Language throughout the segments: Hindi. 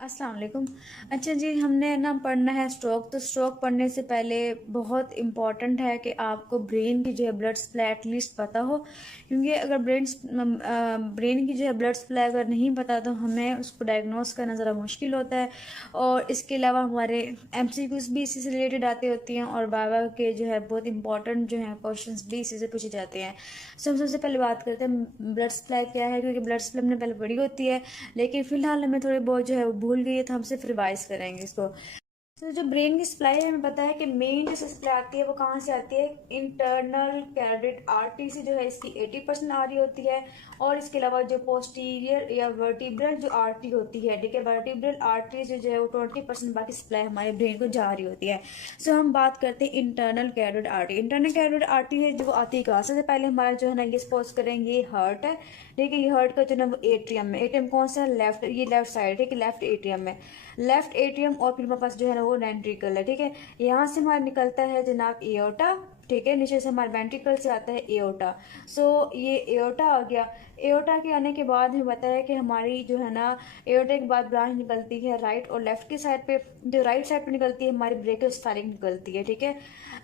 अस्सलाम वालेकुम। अच्छा जी, हमने ना पढ़ना है स्ट्रोक। तो स्ट्रोक पढ़ने से पहले बहुत इम्पॉर्टेंट है कि आपको ब्रेन की जो है ब्लड सप्लाई एटलीस्ट पता हो, क्योंकि अगर ब्रेन की जो है ब्लड सप्लाई अगर नहीं पता तो हमें उसको डायग्नोस करना ज़रा मुश्किल होता है। और इसके अलावा हमारे एमसीक्यूज भी इसी से रिलेटेड आते होती हैं और बाबा के जो है बहुत इंपॉर्टेंट जो है क्वेश्चंस भी इसी से पूछे जाते हैं। सबसे पहले बात करते हैं ब्लड सप्लाई क्या है, क्योंकि ब्लड सप्लाई हमने पहले पढ़ी होती है, लेकिन फिलहाल हमें थोड़ी बहुत जो है वो भूल गई है, तो हम सिर्फ रिवाइज करेंगे इसको। तो जो ब्रेन की सप्लाई है, हमें पता है कि मेन जो सप्लाई आती है वो कहाँ से आती है, इंटरनल कैरोटिड आर्टरी से जो है इसकी 80% आ रही होती है। और इसके अलावा जो पोस्टीरियर या वर्टिब्रल जो आर्टरी होती है, ठीक है, वर्टिब्रल आर्टरी से जो है वो 20% बाकी सप्लाई हमारे ब्रेन को जा रही होती है। सो हम बात करते हैं internal carotid artery. Internal carotid artery है जो वो आती है कहाँ से? सबसे पहले हमारा जो है ना, ये सपोज करेंगे ये हार्ट है, ठीक है। ये हार्ट का जो ना वो एट्रियम है। एट्रियम कौन सा है? लेफ्ट, ये लेफ्ट साइड, ठीक है, लेफ्ट एट्रियम है। लेफ्ट एट्रियम और फिर हमारे पास जो है ना वो वेंट्रिकल है, ठीक है। यहाँ से हमारा निकलता है जनाब एओर्टा, ठीक है। नीचे से हमारे वेंट्रिकल से आता है एओर्टा। सो ये एओर्टा आ गया। एओर्टा के आने के बाद हमें पता है कि हमारी जो है ना एओर्टा के बाद ब्रांच निकलती है राइट और लेफ्ट की साइड पे। जो राइट साइड पे निकलती है हमारी ब्रेकियोस्फेरिक निकलती है, ठीक है,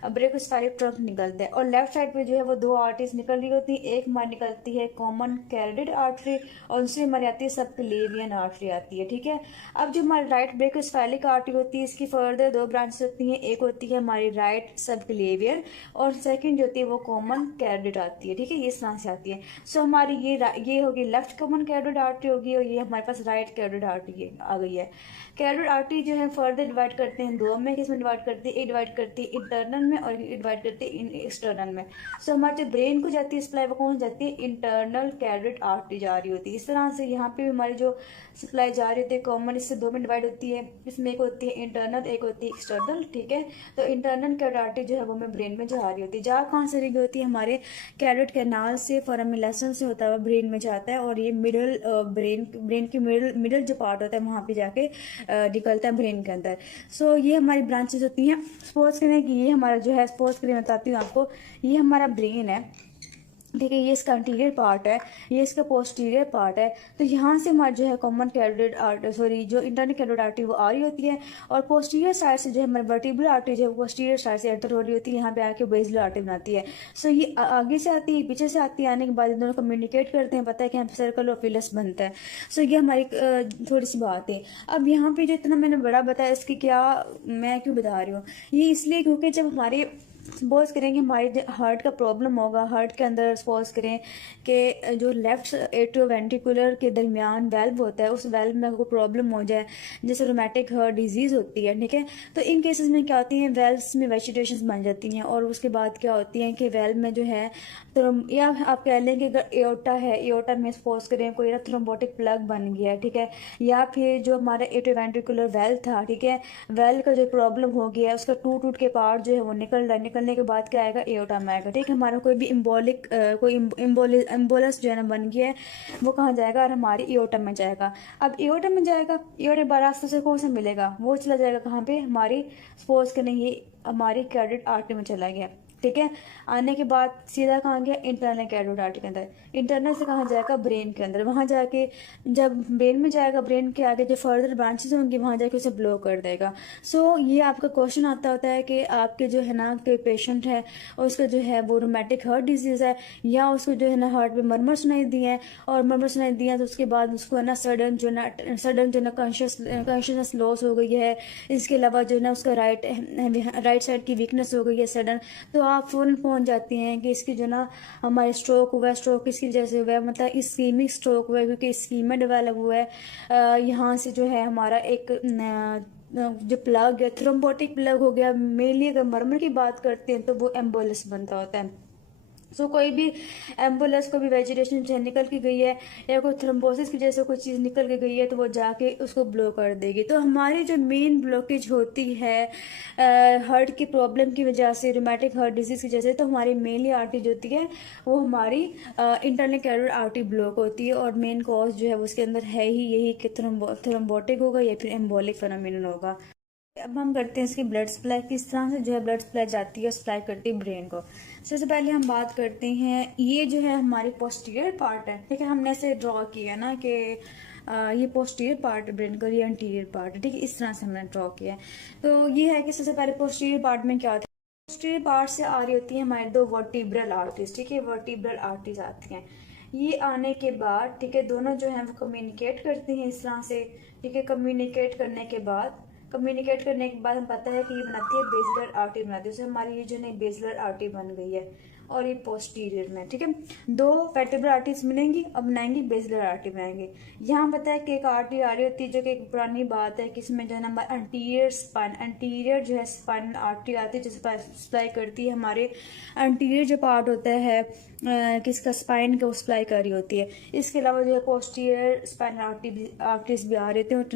ब्रेकियोस्फेरिक ट्रंक निकलता है। और लेफ्ट साइड पे जो है वो दो आर्टरीज निकल रही होती है। एक हमारी निकलती है कॉमन कैरोटिड आर्टरी और दूसरी हमारी आती है सबक्लेवियन आर्टरी आती है, ठीक है। अब जो हमारी राइट ब्रेकियोस्फेरिक आर्टरी होती है इसकी फर्दर दो ब्रांचेस होती हैं। एक होती है हमारी राइट सबक्लेवियन और सेकंड जो होती है वो कॉमन कैरोटिड आती है, ठीक है, ये इस तरह से आती है। सो हमारी ये होगी लेफ्ट कॉमन कैरोटिड आर्टरी होगी और ये हमारे पास राइट कैरोटिड आर्टरी आ गई है। कैरोटिड आर्टरी जो है फर्दर डिवाइड करते हैं दो में। किसमें डिवाइड करती है? एक डिवाइड करती है इंटरनल में और एक डिवाइड करती है एक्सटर्नल में। सो हमारे जो ब्रेन को जाती है सप्लाई वो कौन जाती है? इंटरनल कैरोटिड आर्टरी जा रही होती है। इस तरह से यहाँ पे भी हमारी जो सप्लाई जा रही होती है कॉमन इससे दो में डिवाइड होती है। इसमें एक होती है इंटरनल, एक होती है एक्सटर्नल, ठीक है। तो इंटरनल कैरोटिड आर्टरी जो है वो हमें ब्रेन में जा रही होती है। जा कहाँ से रही होती है? हमारे कैरोटिड कैनाल से फोरामिलेशन से होता हुआ ब्रेन में जाता है और ये मिडल ब्रेन की मिडल जो पार्ट होता है वहाँ पे जाके निकलता है ब्रेन के अंदर। सो ये हमारी ब्रांचेस होती हैं। सपोज करें कि ये हमारा जो है, सपोज करें बताती हूँ आपको, ये हमारा ब्रेन है, ठीक है, ये इसका अंटीरियर पार्ट है, ये इसका पोस्टीरियर पार्ट है। तो यहाँ से हमारा जो है कॉमन कैरोटिड आर्टरी, सॉरी, जो इंटरनल कैरोटिड आर्टरी वो आ रही होती है और पोस्टीरियर साइड से जो है हमारी वर्टिब्रल आर्टरी जो है वो पोस्टीरियर साइड से एंटर हो रही होती है, यहाँ पे आके बेसिलर आर्टरी बनाती है। सो ये आगे से आती है, पीछे से आती है, आने के बाद इन दोनों कम्युनिकेट करते हैं, पता है कि यहाँ पे सर्कल ऑफ विलस बनता है। सो ये हमारी थोड़ी सी बात है। अब यहाँ पे जो इतना मैंने बड़ा बताया इसकी क्या, मैं क्यों बता रही हूँ ये? इसलिए क्योंकि जब हमारे सपोज करें कि हमारे हार्ट का प्रॉब्लम होगा, हार्ट के अंदर सपोज करें कि जो लेफ्ट एट्रियोवेंट्रिकुलर के दरमियान वेल्व होता है उस वेल्व में कोई प्रॉब्लम हो जाए, जैसे रोमेटिक हार्ट डिजीज़ होती है, ठीक है। तो इन केसेस में क्या होती हैं, वेल्व्स में वेजिटेशन बन जाती हैं और उसके बाद क्या होती हैं कि वेल्व में जो है या आप कह लें कि अगर एओर्टा है, एओर्टा में सपोज करें कोई ना थ्रोम्बोटिक प्लग बन गया है, ठीक है, या फिर जो हमारा एट्रियोवेंट्रिकुलर वेल्व था, ठीक है, वेल्व का जो प्रॉब्लम हो गया है उसका टूट टूट के पार्ट जो है वो निकल रहा है, निकलने के बाद क्या आएगा? एओर्टा में आएगा, ठीक है। हमारा कोई भी इम्बोलिक कोई एम्बोलस जो है ना बन गया है वो कहाँ जाएगा? और हमारी एओर्टा में जाएगा। अब एओर्टा में जाएगा, एओर्टा रास्ते से कौन सा मिलेगा? वो चला जाएगा कहाँ पे? हमारी सपोज करें ये हमारी कैरोटिड आर्टरी में चला गया, ठीक है। आने के बाद सीधा कहाँ गया? इंटरनल कैरोटिड आर्टरी के अंदर। इंटरनल से कहाँ जाएगा? ब्रेन के अंदर। वहाँ जाके जब ब्रेन में जाएगा, ब्रेन के आगे जो फर्दर ब्रांचेस होंगी वहाँ जाके उसे ब्लो कर देगा। सो ये आपका क्वेश्चन आता होता है कि आपके जो है ना कोई पेशेंट है उसका जो है वो रोमेटिक हार्ट डिजीज़ है या उसको जो है ना हार्ट में मरमर सुनाई दिए हैं और मरमर सुनाई दिया तो उसके बाद उसको है ना सडन जो ना कॉन्शियसनेस लॉस हो गई है। इसके अलावा जो है ना उसका राइट साइड की वीकनेस हो गई है सडन। तो आप फ़ौरन पहुंच जाती हैं कि इसकी जो ना हमारे स्ट्रोक हुआ है, स्ट्रोक किसकी वजह से हुआ है, मतलब इस्कीमिक स्ट्रोक हुआ है क्योंकि इस्कीमा डेवलप हुआ है। यहाँ से जो है हमारा एक जो प्लग है थ्रोम्बोटिक प्लग हो गया। मेनली अगर मरमर की बात करते हैं तो वो एम्बोलस बनता होता है। सो कोई भी एम्बुलेंस को भी वेजिटेशन जो निकल के गई है या कोई थ्रोम्बोसिस की जैसे कोई चीज़ निकल के गई है तो वो जाके उसको ब्लो कर देगी। तो हमारी जो मेन ब्लॉकेज होती है हार्ट की प्रॉब्लम की वजह से, रोमेटिक हार्ट डिजीज़ की वजह से, तो हमारी मेनली आर्टरी जो होती है वो हमारी इंटरनल कैरोटिड आर्टरी ब्लॉक होती है और मेन कॉज जो है उसके अंदर है ही यही कि थ्रोम्बोटिक होगा या फिर एम्बोलिक फेनोमेनन होगा। अब हम करते हैं इसकी ब्लड सप्लाई, किस तरह से जो है ब्लड सप्लाई जाती है, सप्लाई करती है ब्रेन को। सबसे पहले हम बात करते हैं, ये जो है हमारी पोस्टीरियर पार्ट है, ठीक है। हमने ऐसे ड्रॉ किया ना कि ये पोस्टीरियर पार्ट ब्रेन का, ये एंटीरियर पार्ट है, ठीक है। इस तरह से हमने ड्रॉ किया है। तो ये है कि सबसे पहले पोस्टीरियर पार्ट में क्या होता है, पोस्टीरियर पार्ट से आ रही होती है हमारे दो वर्टिब्रल आर्टरीज, ठीक है, वर्टिब्रल आर्टरीज आती हैं। ये आने के बाद, ठीक है, दोनों जो है वो कम्युनिकेट करती हैं इस तरह से, ठीक है। कम्युनिकेट करने के बाद हम पता है कि ये बनाती है बेसलर आर्टरी बनाती है, उससे हमारी ये जो है बेसलर आर्टरी बन गई है, और ये पोस्टीरियर में, ठीक है। दो वर्टिब्रल आर्टरीज मिलेंगी और बनाएंगी बेसलर आर्टरी बनाएंगे। यहाँ पता है कि एक आर्टरी आ रही होती है, जो कि एक पुरानी बात है कि इसमें जो है ना एंटीरियर स्पाइन, एंटीरियर जो है स्पाइनल आर्टरी आती है, जो सप्लाई करती है हमारे एंटीरियर जो पार्ट होता है किसका, स्पाइन का, वो सप्लाई कर रही होती है। इसके अलावा जो है पोस्टीरियर स्पाइनल आर्टरीज भी आ रहे थे, और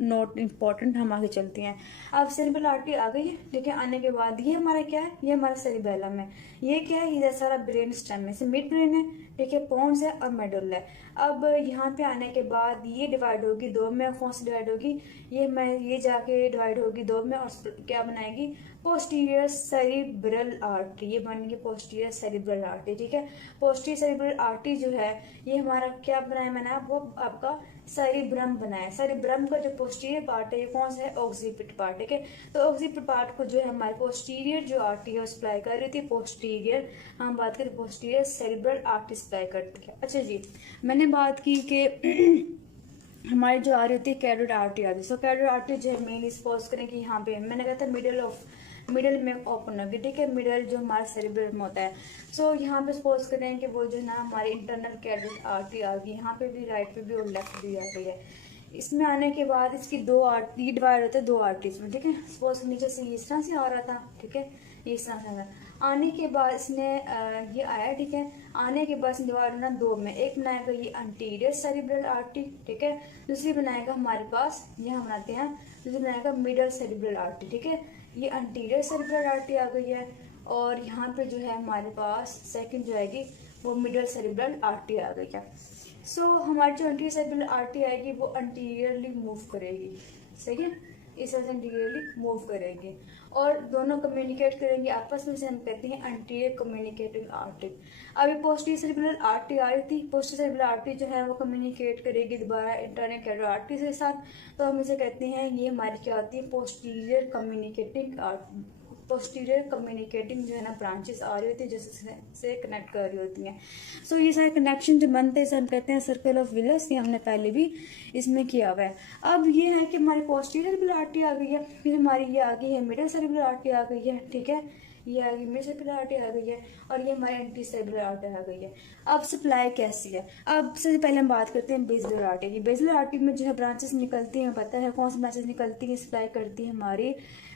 नोट इम्पॉर्टेंट हम आगे चलती हैं। अब सेरेब्रल आर्टरी आ गई है, ठीक है। आने के बाद ये हमारा क्या है, ये हमारा सेरिबेलम है। ये क्या है, ये सारा ब्रेन स्टेम है, इसे मिड ब्रेन है, ठीक है, पोन्स है और मेडुल है। अब यहाँ पे आने के बाद ये डिवाइड होगी दो में, कौन सी डिवाइड होगी, ये जाके डिवाइड होगी दो में, और क्या बनाएगी, पोस्टीरियर सेरिब्रल आर्टरी, ये बनेगी पोस्टीरियर सेरिब्रल आर्टरी, ठीक है। पोस्टीरियर सेरिब्रल आर्टरी जो है ये हमारा क्या बनाया मैंने, वो आपका सेरिब्रम बनाया। सेरिब्रम का जो पोस्टीरियर पार्ट है ये कौन सा है, ऑक्सीपिट पार्ट, ठीक है। तो ऑक्सीपिट पार्ट को जो है हमारे पोस्टीरियर जो आर्टरी है वो सप्लाई कर रही थी, पोस्टीरियर, हम बात करें पोस्टीरियर सेरिब्रल आर्टरी सप्लाई करती है। अच्छा जी, मैंने बात की कि हमारी जो आ रही होती है कैरोटिड आर्टरी आती है। सो कैरोटिड आर्टरी जो है मेनली सपोज करें कि यहाँ पे मैंने कहा था मिडल में ओपन होगी, ठीक है, मिडल जो हमारा सेरिब्रल में होता है। सो यहाँ पे सपोज करें कि वो जो है ना हमारी इंटरनल कैरोटिड आर्टरी आ गई, यहाँ पे भी राइट पे भी और लेफ्ट भी आ गई है। इसमें आने के बाद इसकी दो आर्टरी डिवाइड होते हैं दो आर्टरीज में, ठीक है। सपोज नीचे से इस तरह से आ रहा था, ठीक है, इस तरह से आ रहा। आने के बाद इसने ये आया, ठीक है। आने के बाद इसने डिवाइड होना दो में, एक बनाएगा ये एंटीरियर सेरिब्रल आर्टरी, ठीक है, दूसरी बनाएगा हमारे पास, ये हम बनाते हैं, दूसरी बनाएगा मिडल सेरिब्रल आर्टरी, ठीक है। ये एंटीरियर सेरिब्रल आर्टरी आ गई है, और यहाँ पे जो है हमारे पास सेकंड जो आएगी वो मिडल सेरिब्रल आर्टरी आ गई है। सो हमारी जो एंटीरियर सेरिब्रल आर्टरी आएगी वो एंटीरियरली मूव करेगी, सही है, इस तरह से एंटीरियरली मूव करेगी, और दोनों कम्युनिकेट करेंगे आपस में, से हम कहते हैं एंटीरियर कम्युनिकेटिंग आर्टरी। अभी पोस्टीरियर सेरिब्रल आर्टरी आ रही थी, पोस्टीरियर सेरिब्रल आर्टरी जो है वो कम्युनिकेट करेगी दोबारा इंटरनल कैरोटिड आर्टरी के साथ, तो हम इसे कहते हैं ये हमारी क्या होती है, posterior communicating artery, posterior communicating जो है ना ब्रांचेस आ रही होती है जिससे कनेक्ट कर रही होती हैं। सो ये सारे कनेक्शन जो बनते हैं हम कहते हैं सर्कल ऑफ विलस, ये हमने पहले भी इसमें किया हुआ है। अब ये है कि हमारी पोस्टीरियर सेरिब्रल आर्टरी आ गई है, फिर हमारी ये आ गई है मिडल सेरिब्रल आर्टरी आ गई है, ठीक है, ये आ गई मिड सेरिब्रल आर्टरी आ गई है, और ये हमारी एंटी सेरिब्रल आर्टरी आ गई है। अब सप्लाई कैसी है, अब सबसे पहले हम बात करते हैं बेसलर आर्टरी की। बेसलर आर्टरी में जो है ब्रांचेस निकलती हैं, पता है कौन सी ब्रांचेस निकलती है, सप्लाई करती है हमारी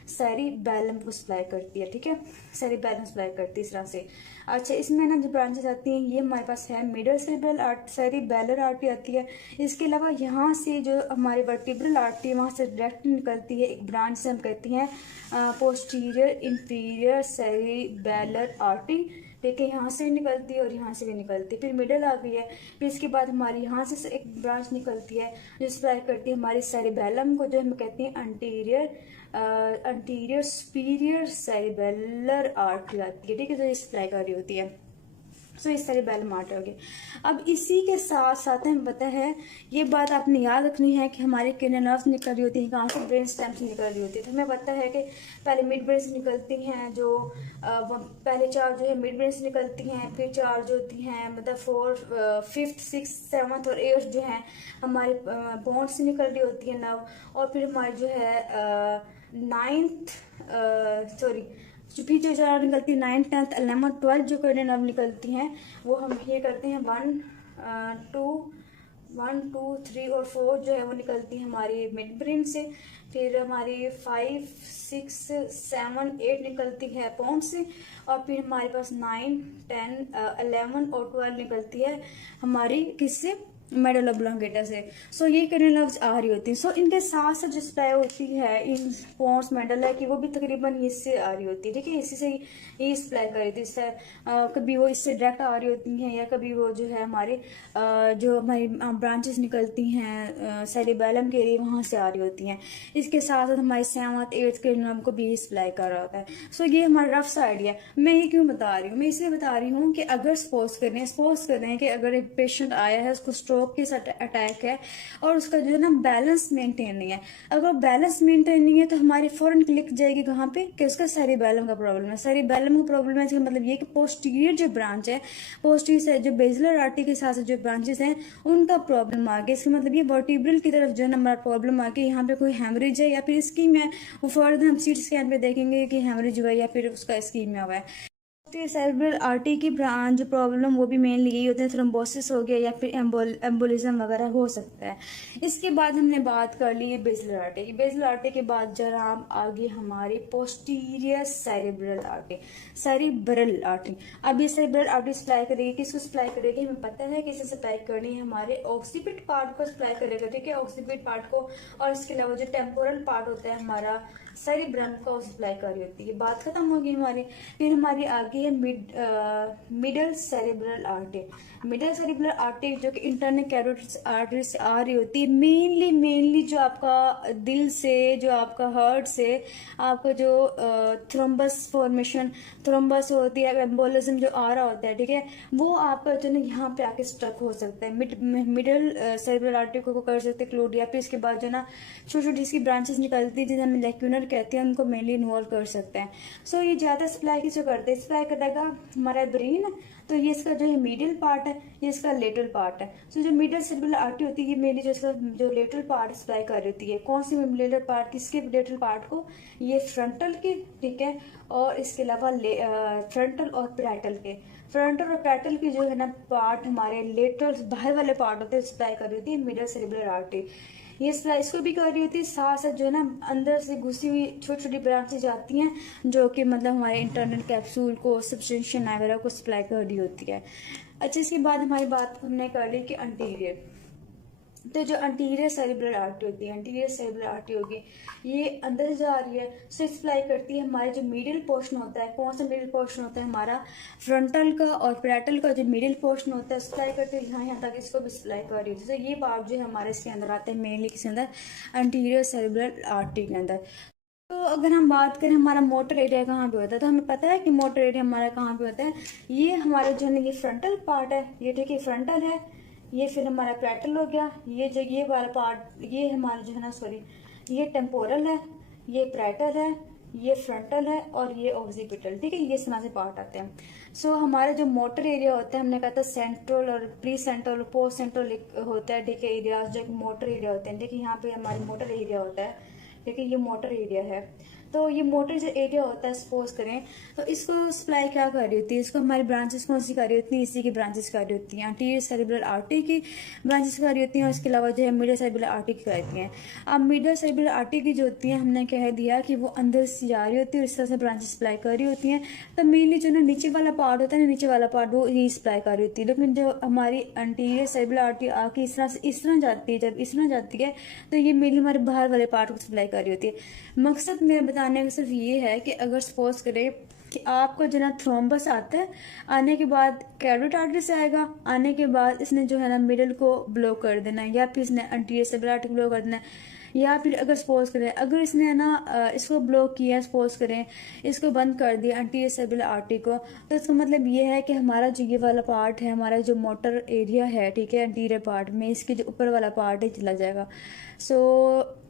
सेरिबैलम को सप्लाई करती है, ठीक है, सेरिबैलम सप्लाई करती है इस तरह से। अच्छा, इसमें ना जो ब्रांचेस आती हैं ये हमारे पास है मिडल सेरिबैलर आर्टरी आती है। इसके अलावा यहाँ से जो हमारी वर्टिब्रल आर्टरी है वहाँ से डायरेक्ट निकलती है एक ब्रांच से हम कहती हैं पोस्टीरियर इंफीरियर सेरिबैलर आर्टरी, देखिए यहाँ से भी निकलती है और यहाँ से भी निकलती है, फिर मिडल आ गई है। फिर इसके बाद हमारी यहाँ से एक ब्रांच निकलती है जो सप्लाई करती है हमारी सेरिबैलम को, जो हम कहते हैं अंटीरियर सुपीरियर सेरिबेलर आर्टरी आती है, ठीक है, जो सप्लाई कर रही होती है। सो इस सेरिबैलम आर्टरी होगी। अब इसी के साथ साथ हमें पता है, ये बात आपने याद रखनी है कि हमारे कितने नर्व्स निकल रही होती हैं, कहाँ से ब्रेन स्टेम से निकल रही होती है। तो हमें पता है कि पहले मिड ब्रेन से निकलती हैं, जो पहले चार जो है मिड ब्रेन से निकलती हैं, फिर चार जो होती हैं मतलब 4, 5th, 6th, 7th और 8th जो हैं हमारे बोन से निकल रही होती है नर्व, और फिर हमारी जो है 9th जो फिर जो निकलती है 9th, 10th, 11th, 12th जो करंट नर्व निकलती हैं वो हम ये करते हैं 1, 2, 3 और 4 जो है वो निकलती है हमारी मिड ब्रेन से। फिर हमारी 5, 6, 7, 8 निकलती है पोन्स से, और फिर हमारे पास 9, 10, 11 और 12 निकलती है हमारी किससे, मेडुला ऑब्लोंगेटा से। सो ये करंट नर्व्स आ रही होती है। सो इनके साथ साथ जो सप्लाई होती है इन पोन्स मेडुला की वो भी तकरीबन इससे आ रही होती है, ठीक है, इसी से ही सप्लाई कर रही थी। इससे कभी वो इससे डायरेक्ट आ रही होती हैं, या कभी वो जो है हमारे जो हमारी ब्रांचेस निकलती हैं सेरिबैलम के एरिया वहाँ से आ रही होती हैं। इसके साथ साथ हमारी 7th, 8th के नर्व को भी सप्लाई कर रहा होता है। सो ये हमारा रफ सा आइडिया। मैं ये क्यों बता रही हूँ, मैं इसलिए बता रही हूँ कि अगर सपोज कर रहे हैं कि अगर एक पेशेंट आया है उसको स्ट्रोक स्ट्रोक के साथ अटैक है और उसका जो है ना बैलेंस मेंटेन नहीं है। अगर बैलेंस मेंटेन नहीं है तो हमारी फौरन क्लिक जाएगी कहाँ पे कि उसका सेरिबेलम का प्रॉब्लम है। सेरिबेलम का प्रॉब्लम है, इसका मतलब ये कि पोस्टीरियर जो ब्रांच है, पोस्टीरियर से जो बेसिलर आर्टरी के साथ जो ब्रांचेस हैं उनका प्रॉब्लम आ गया। इसका मतलब ये वर्टिब्रल की तरफ जो है ना हमारा प्रॉब्लम आ गया, यहाँ पे कोई हेमरेज है या फिर स्कीम है, वो फर्दर हम सीटी स्कैन पे देखेंगे कि हेमरेज हुआ है या फिर उसका स्कीम में हुआ है। तो सेरेब्रल आर्टरी की जो प्रॉब्लम वो भी मेनली यही होता है, थ्रोम्बोसिस हो गया या फिर एम्बोलिज्म वगैरह हो सकता है। इसके बाद हमने बात कर ली बेसिलर आर्टरी की। बेसिलर आर्टरी के बाद जरा हम आगे हमारी posterior cerebral artery, cerebral artery. अब ये सेरिब्रल आर्टरी सप्लाई करेगी, किसको सप्लाई करेगी हमें पता है, किसे सप्लाई करनी है, हमारे ऑक्सीपिट पार्ट को सप्लाई करेगा, ठीक है, ऑक्सीपिट पार्ट को। और इसके अलावा जो टेम्पोरल पार्ट होता है हमारा सेरिब्रम को सप्लाई कर रही होती है। बात खत्म होगी हमारी। फिर हमारी आगे है middle cerebral artery. Middle cerebral artery जो कि इंटरनल कैरोटिड आर्टरी से आ रही होती है, मेनली जो आपका दिल से, जो आपका हार्ट से आपका जो थ्रोम्बस फॉर्मेशन, थ्रोम्बस होती है, एम्बोलिज्म जो आ रहा होता है, ठीक है, वो आपका जो है यहाँ पे आके स्ट्रक हो सकता है। मिडल सेरिब्रल आर्टरी को कर सकते हैं क्लोड, या फिर इसके बाद जो ना छोटी छोटी इसकी ब्रांचेस निकलती है जिन्हें हम लैक्यूनर कहते हैं, उनको मेनली इन्वॉल्व कर सकते हैं। सो ये ज्यादा सप्लाई किसको करते हैं, सप्लाई करेगा हमारा ब्रेन। तो ये इसका जो है मिडिल पार्ट है, ये इसका लेटरल पार्ट है। सो जो मिडल सेरिब्रल आर्टरी होती है ये मेनली जो इसका जो लेटरल पार्ट सप्लाई कर रही होती है। कौन सी लेटरल पार्ट, किसके लेटरल पार्ट को, ये फ्रंटल के, ठीक है, और इसके अलावा फ्रंटल और पैराइटल के, फ्रंटल और पैराइटल की जो है ना पार्ट हमारे लेटरल बाहर वाले पार्ट होते हैं सप्लाई कर रही होती है मिडल सेरिब्रल आर्टरी। ये सप्लाई इसको भी कर रही होती है, साथ साथ जो है ना अंदर से घुसी हुई छोटी छोटी ब्रांचेज जाती हैं जो कि मतलब हमारे इंटरनल कैप्सूल को, सब्सटेंशियल वगैरह को सप्लाई कर रही होती है। अच्छा, इसके बाद हमारी बात हमने कर ली कि अंटीरियर। तो जो अंटीरियर सेरिब्रल आर्टरी होती है, अंटीरियर सेरिब्रल आर्टरी होगी, ये अंदर से जा रही है, से सप्लाई करती है हमारे जो मिडिल पोर्शन होता है। कौन सा मिडिल पोर्शन होता है हमारा, फ्रंटल का और पैराइटल का जो मिडिल पोर्शन होता है सप्लाई करती है यहाँ तक, इसको भी सप्लाई कर रही है। तो ये पार्ट जो है हमारे इसके अंदर आते हैं, मेनली किसके अंदर, अंटीरियर सेरिब्रल आर्टरी के अंदर। तो अगर हम बात करें हमारा मोटर एरिया कहाँ पे होता है, तो हमें पता है कि मोटर एरिया हमारा कहाँ पे होता है, ये हमारा जो है ये फ्रंटल पार्ट है, ये ठीक है फ्रंटल है, ये फिर हमारा पैरेटल हो गया, ये जो ये वाला पार्ट ये हमारा जो है ना, सॉरी, ये टेम्पोरल है, ये पैरेटल है, ये फ्रंटल है और ये ऑक्सीपिटल, ठीक है, ये इस तरह से पार्ट आते हैं। सो हमारा जो मोटर एरिया होता है, हमने कहा था सेंट्रल और प्री सेंट्रल और पोस्ट सेंट्रल होता है, ठीक है, एरिया जो मोटर एरिया होते हैं। देखिए यहाँ पे हमारा मोटर एरिया होता है, ठीक है, ये मोटर एरिया है। तो ये मोटर जो एरिया होता है सपोज करें, तो इसको सप्लाई क्या कर रही होती है, इसको हमारी ब्रांचेस कौन सी कर रही होती है, इसी की ब्रांचेस कर रही होती हैं, अंटीरियर सेरिब्रल आर्टरी की ब्रांचेस कर रही होती हैं, और इसके अलावा जो है मिडल सेरिब्रल आर्टरी की करती हैं। अब मिडल सेरिब्रल आर्टरी की जो होती है, हमने कह दिया कि वो अंदर से जा रही होती है और इस तरह से ब्रांचेस सप्लाई कर रही होती हैं। तो मेनली जो ना नीचे वाला पार्ट होता है ना, नीचे वाला पार्ट वो यही सप्लाई कर रही होती है। लेकिन जो हमारी अंटीरियर सेरिब्रल आर्टरी आके इस तरह से इस तरह जाती है, जब इस तरह जाती है तो ये मेनली हमारे बाहर वाले पार्ट को सप्लाई कर रही होती है। मकसद मेरे बताने का सिर्फ ये है कि अगर सपोज करें कि आपको जो ना थ्रोम्बस आता है, आने के बाद कैरोटिड आर्टरी से आएगा, आने के बाद इसने जो है ना मिडल को ब्लॉक कर देना है, या फिर इसने अंटीरियर सेरिब्रल आर्टरी को ब्लॉक कर देना है, या फिर अगर सपोज करें अगर इसने ना इसको ब्लॉक किया, सपोज करें इसको बंद कर दिया अंटीरियर सेरिब्रल आर्टरी को, तो इसका मतलब ये है कि हमारा जो ये वाला पार्ट है, हमारा जो मोटर एरिया है, ठीक है, अंटीरियर पार्ट में इसके जो ऊपर वाला पार्ट है चला जाएगा। सो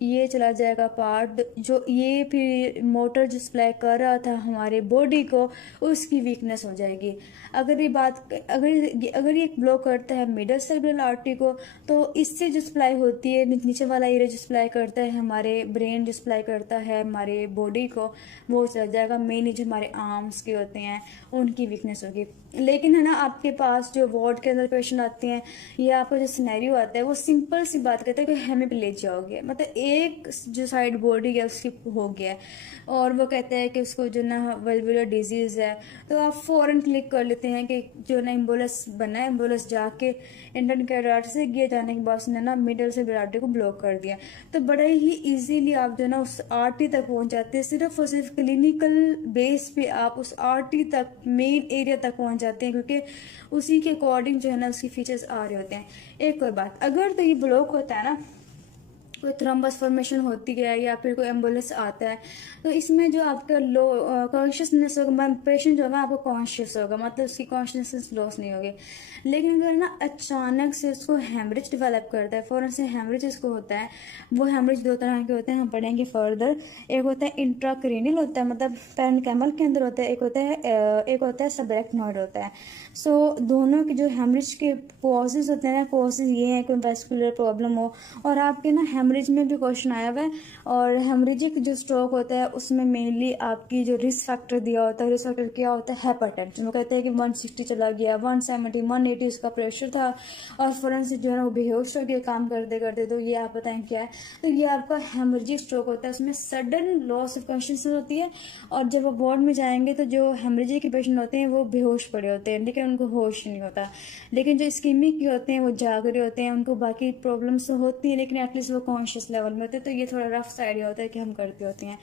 ये चला जाएगा पार्ट, जो ये फिर मोटर जो सप्लाई कर रहा था हमारे बॉडी को, उसकी वीकनेस हो जाएगी। अगर ये बात अगर ये ब्लॉक करता है मिडल सेरिब्रल आर्टरी को, तो इससे जो सप्लाई होती है, नीचे वाला एरिया जो सप्लाई करता है हमारे ब्रेन, जो सप्लाई करता है हमारे बॉडी को, वो चला जाएगा। मेनली जो हमारे आर्म्स के होते हैं उनकी वीकनेस होगी। लेकिन है ना, आपके पास जो वार्ड के अंदर पेशेंट आते हैं या आपका जो सिनेरियो आता है, वो सिंपल सी बात कहते हैं कि हेमीप्लेजिया जाओगे, मतलब एक जो साइड बॉडी है उसकी हो गया है, और वो कहते हैं कि उसको जो ना वल्वुलर डिजीज है, तो आप फौरन क्लिक कर लेते हैं कि जो ना एम्बोलस बना है, एम्बोलस जाके इंटरनल कैरोटिड आर्टरी से गया, जाने के बाद उसने ना मिडल सेरिब्रल आर्टरी को ब्लॉक कर दिया। तो बड़े ही इजीली आप जो ना उस आर्टरी तक पहुंच जाते हैं, सिर्फ और सिर्फ क्लिनिकल बेस पे आप उस आर्टरी तक, मेन एरिया तक पहुंच जाते हैं, क्योंकि उसी के अकॉर्डिंग जो है ना उसकी फीचर्स आ रहे होते हैं। एक और बात, अगर तो ये ब्लॉक होता है ना, कोई थ्रम्बस फॉर्मेशन होती है या फिर कोई एम्बुलेंस आता है, तो इसमें जो आपका लो कॉन्शियसनेस होगा, पेशेंट जो होगा आपको कॉन्शियस होगा, मतलब उसकी कॉन्शियसनेस लॉस नहीं होगी। लेकिन अगर ना अचानक से उसको हेमरेज डेवलप करता है, फौरन से हेमरेज उसको होता है, वो हेमरेज दो तरह के होते हैं, हम पढ़ेंगे फर्दर। एक होता है इंट्राक्रेनियल होता है, मतलब पेरेन्काइमल के अंदर होता है, एक होता है सबरेक्नोइड होता है। सो दोनों के जो हेमरेज के कॉजेज होते हैं ना, कॉजेज ये हैं कि वेस्कुलर प्रॉब्लम हो, और आपके ना हेमरेज में भी क्वेश्चन आया हुआ है। और हेमरेजिक जो स्ट्रोक होता है उसमें मेनली आपकी जो रिस्क फैक्टर दिया होता है, रिस्क फैक्टर क्या होता है, हाइपरटेंशन। वो कहते हैं कि 160 चला गया, 170, 180 उसका प्रेशर था, और फौरन से जो है वो बेहोश हो गया काम करते करते, तो ये आप बताएं क्या है। तो ये आपका हेमरेजिक स्ट्रोक होता है, उसमें सडन लॉस ऑफ कॉन्शियसनेस होती है, और जब वो वार्ड में जाएंगे तो जो हेमरेजिक के पेशेंट होते हैं वो बेहोश पड़े होते हैं, लेकिन उनको होश नहीं होता। लेकिन जो इस्कीमिक के होते हैं वो जाग रहे होते हैं, उनको बाकी प्रॉब्लम्स तो होती हैं लेकिन एटलीस्ट वो कॉन्शियस लेवल में होते हैं। तो ये थोड़ा रफ सा आइडिया होता है कि हम करते होते हैं।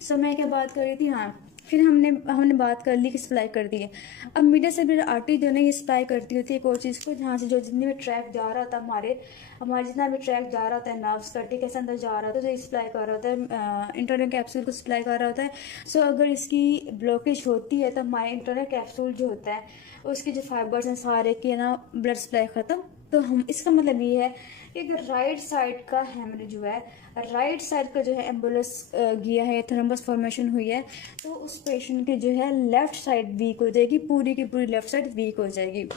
सो मैं क्या बात कर रही थी, हाँ, फिर हमने बात कर ली कि सप्लाई कर दी है। अब मीडिया से आर्टरी जो है ये सप्लाई करती होती है एक और चीज़ को, जहाँ से जो जितनी भी ट्रैक जा रहा था हमारे जितना भी ट्रैक जा रहा होता है नर्व्स का, ठीक है, अंदर जा रहा था तो ये सप्लाई कर रहा होता है, इंटरनल कैप्सूल को सप्लाई कर रहा होता है। सो अगर इसकी ब्लॉकेज होती है तो हमारे इंटरनल कैप्सूल जो होता है उसके जो फाइबर्स हैं सारे की ना ब्लड सप्लाई खत्म। तो हम इसका मतलब ये है कि अगर राइट साइड का हेमरेज हुआ है, राइट साइड का जो है एम्बुलस गया है, थ्रम्बस फॉर्मेशन हुई है, तो उस पेशेंट की जो है लेफ्ट साइड वीक हो जाएगी, पूरी की पूरी लेफ्ट साइड वीक हो जाएगी।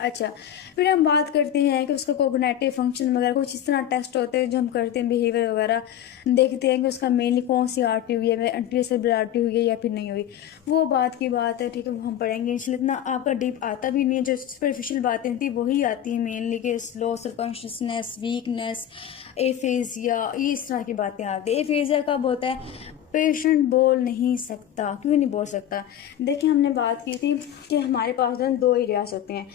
अच्छा, फिर हम बात करते हैं कि उसका कोग्निटिव फंक्शन वगैरह कुछ इस तरह टेस्ट होते हैं जो हम करते हैं, बिहेवियर वगैरह देखते हैं कि उसका मेनली कौन सी आर्टरी हुई है, एंटीरियर सेरेब्रल आर्टरी हुई है या फिर नहीं हुई, वो बात की बात है, ठीक है, वो हम पढ़ेंगे। इसलिए इतना आपका डीप आता भी नहीं है, जो सुपरफिशियल बातें होती है वही आती है मेनली, कि loss of consciousness, weakness, aphasia, ये इस तरह की बातें आती है। एफेजिया कब होता है, पेशेंट बोल नहीं सकता, क्यों नहीं बोल सकता। देखिए हमने बात की थी कि हमारे पास दो एरियाज होते हैं,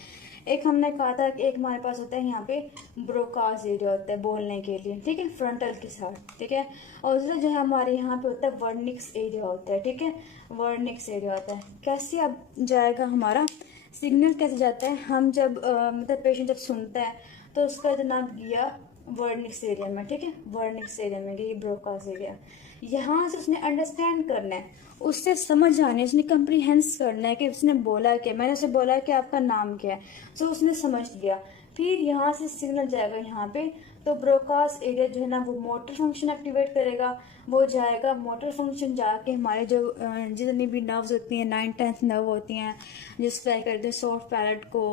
एक हमने कहा था कि एक हमारे पास होता है यहाँ पे ब्रोकास एरिया होता है बोलने के लिए, ठीक है, फ्रंटल के साथ, ठीक है, और दूसरा जो है हमारे यहाँ पे होता है वर्निक्स एरिया होता है, ठीक है, वर्निक्स एरिया होता है। कैसे अब जाएगा हमारा सिग्नल, कैसे जाता है, हम जब मतलब पेशेंट जब सुनता है तो उसका जनाब गया वर्निक्स एरिया में, ठीक है, वर्निक्स एरिया में गई ब्रोकास एरिया, यहाँ से उसने अंडरस्टैंड करना है, उससे समझ आने, उसने कंप्रीहेंस करना है कि उसने बोला क्या, मैंने उसे बोला कि आपका नाम क्या है, तो उसने समझ लिया। फिर यहाँ से सिग्नल जाएगा यहाँ पे, तो ब्रोकास एरिया जो है ना वो मोटर फंक्शन एक्टिवेट करेगा, वो जाएगा मोटर फंक्शन जाके हमारे जो जितनी भी नर्व्स होती हैं, 9-10 नर्व होती हैं जो सप्लाई करते हैं सॉफ्ट पैलेट को,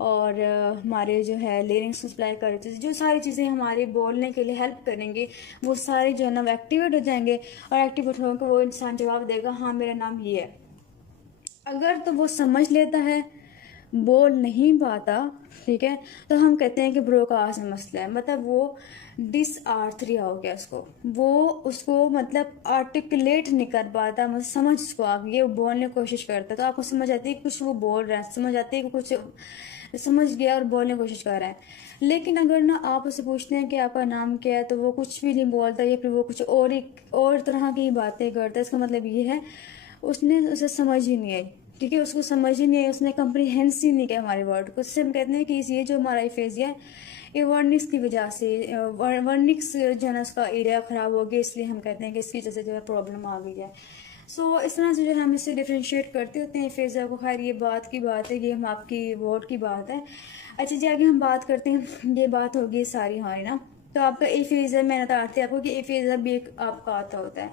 और हमारे जो है लेरिंग्स को सप्लाई करते हैं, जो सारी चीज़ें हमारे बोलने के लिए हेल्प करेंगी वो सारे जो है ना एक्टिवेट हो जाएंगे, और एक्टिवेट होकर वो इंसान जवाब देगा हाँ मेरा नाम ये है। अगर तो वो समझ लेता है, बोल नहीं पाता, ठीक है, तो हम कहते हैं कि ब्रोकास में मसला है, मतलब वो डिसआर्थरिया हो गया उसको, वो उसको मतलब आर्टिकुलेट नहीं कर पाता, मतलब समझ उसको आ गई, वो बोलने की कोशिश करता है तो आपको समझ आती है कि कुछ वो बोल रहा है, समझ आती है कि कुछ समझ गया और बोलने की कोशिश कर रहा है। लेकिन अगर ना आप उससे पूछते हैं कि आपका नाम क्या है तो वो कुछ भी नहीं बोलता, या फिर वो कुछ और तरह की बातें करता है, इसका मतलब ये है उसने उसे समझ ही नहीं आई, ठीक है, उसको समझ ही नहीं आई, उसने कंप्रीहेंस ही नहीं किया हमारे वर्ड को। उससे हम कहते हैं कि ये जो हमारा एफेजिया है ये वर्निक्स की वजह से, वर्निक्स जो है ना उसका एरिया खराब हो गया, इसलिए हम कहते हैं कि इसकी वजह से जो है प्रॉब्लम आ गई है। सो इस तरह से जो है हम इससे डिफ्रेंशिएट करते होते हैं एफेजिया को। खैर ये बात की बात है, ये हम आपकी वर्ड की बात है। अच्छा जी, आगे हम बात करते हैं, ये बात होगी सारी हमारी ना। तो आपका एफेजिया मैंने बताती आपको कि एफेजिया भी एक आपका आता होता है।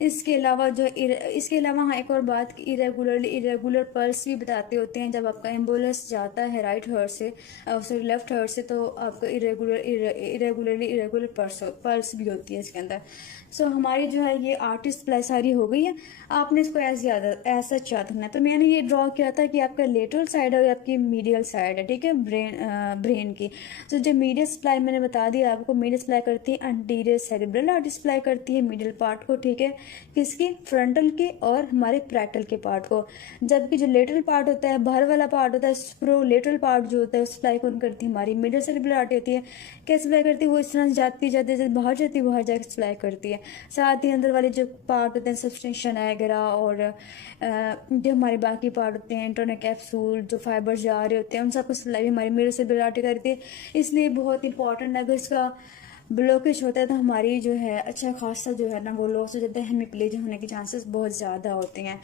इसके अलावा हाँ एक और बात कि इरेगुलर पल्स भी बताते होते हैं, जब आपका एम्बुलेंस जाता है राइट हर्ट से सॉरी लेफ्ट हर्ट से, तो आपका इरेगुलर पल्स भी होती है इसके अंदर। सो हमारी जो है ये आर्टिस्ट सप्लाई सारी हो गई है, आपने इसको ऐसा याद रखना है। तो मैंने ये ड्रॉ किया था कि आपका लेटरल साइड और आपकी मीडियल साइड है, ठीक है, ब्रेन की। तो जो मीडियल सप्लाई मैंने बता दिया आपको, मीडियल सप्लाई करती है एंटीरियर सेरेब्रल आर्टरी सप्लाई करती है मीडियल पार्ट को, ठीक है, किसकी, फ्रंटल के और हमारे पैरेटल के पार्ट को। जबकि जो लेटरल पार्ट होता है, बाहर वाला पार्ट होता है, स्प्रोलेटरल पार्ट जो होता है सप्लाई कौन करती है, हमारी मीडियल सेरेब्रल आर्टरी होती है। कैसे सप्लाई करती है, वो इस तरह जाती जाती बाहर जाती है, बाहर जाकर सप्लाई करती है। साथ ही अंदर वाले जो पार्ट होते हैं सब्सटेंशिया निग्रा और जो हमारे बाकी पार्ट होते हैं इंटरनल कैप्सूल, जो फाइबर्स जा रहे होते हैं, उन सबको सप्लाई भी हमारी मीडियल सेरेब्रल आर्टरी करती है। इसलिए बहुत इंपॉर्टेंट है, अगर इसका ब्लॉकेज होता है तो हमारी जो है अच्छा खासा जो है ना वो लॉस हो जाता है, हेमीप्लेज होने के चांसेस बहुत ज़्यादा होते हैं।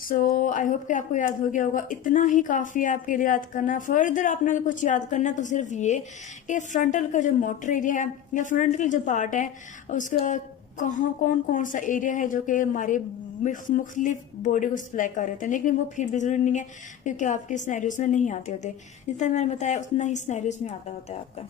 सो आई होप कि आपको याद हो गया होगा, इतना ही काफ़ी है आपके लिए याद करना। फर्दर आपने कुछ याद करना तो सिर्फ ये कि फ्रंटल का जो मोटर एरिया है या फ्रंटल जो पार्ट है उसका कहाँ कौन कौन सा एरिया है जो कि हमारे मुख्तलिफ बॉडी को सप्लाई कर रहे होते हैं, लेकिन वो फिर भी ज़रूरी नहीं है क्योंकि आपके स्नैरियोस में नहीं आते होते। जितना मैंने बताया उतना ही स्नैरियोस में आता होता है आपका।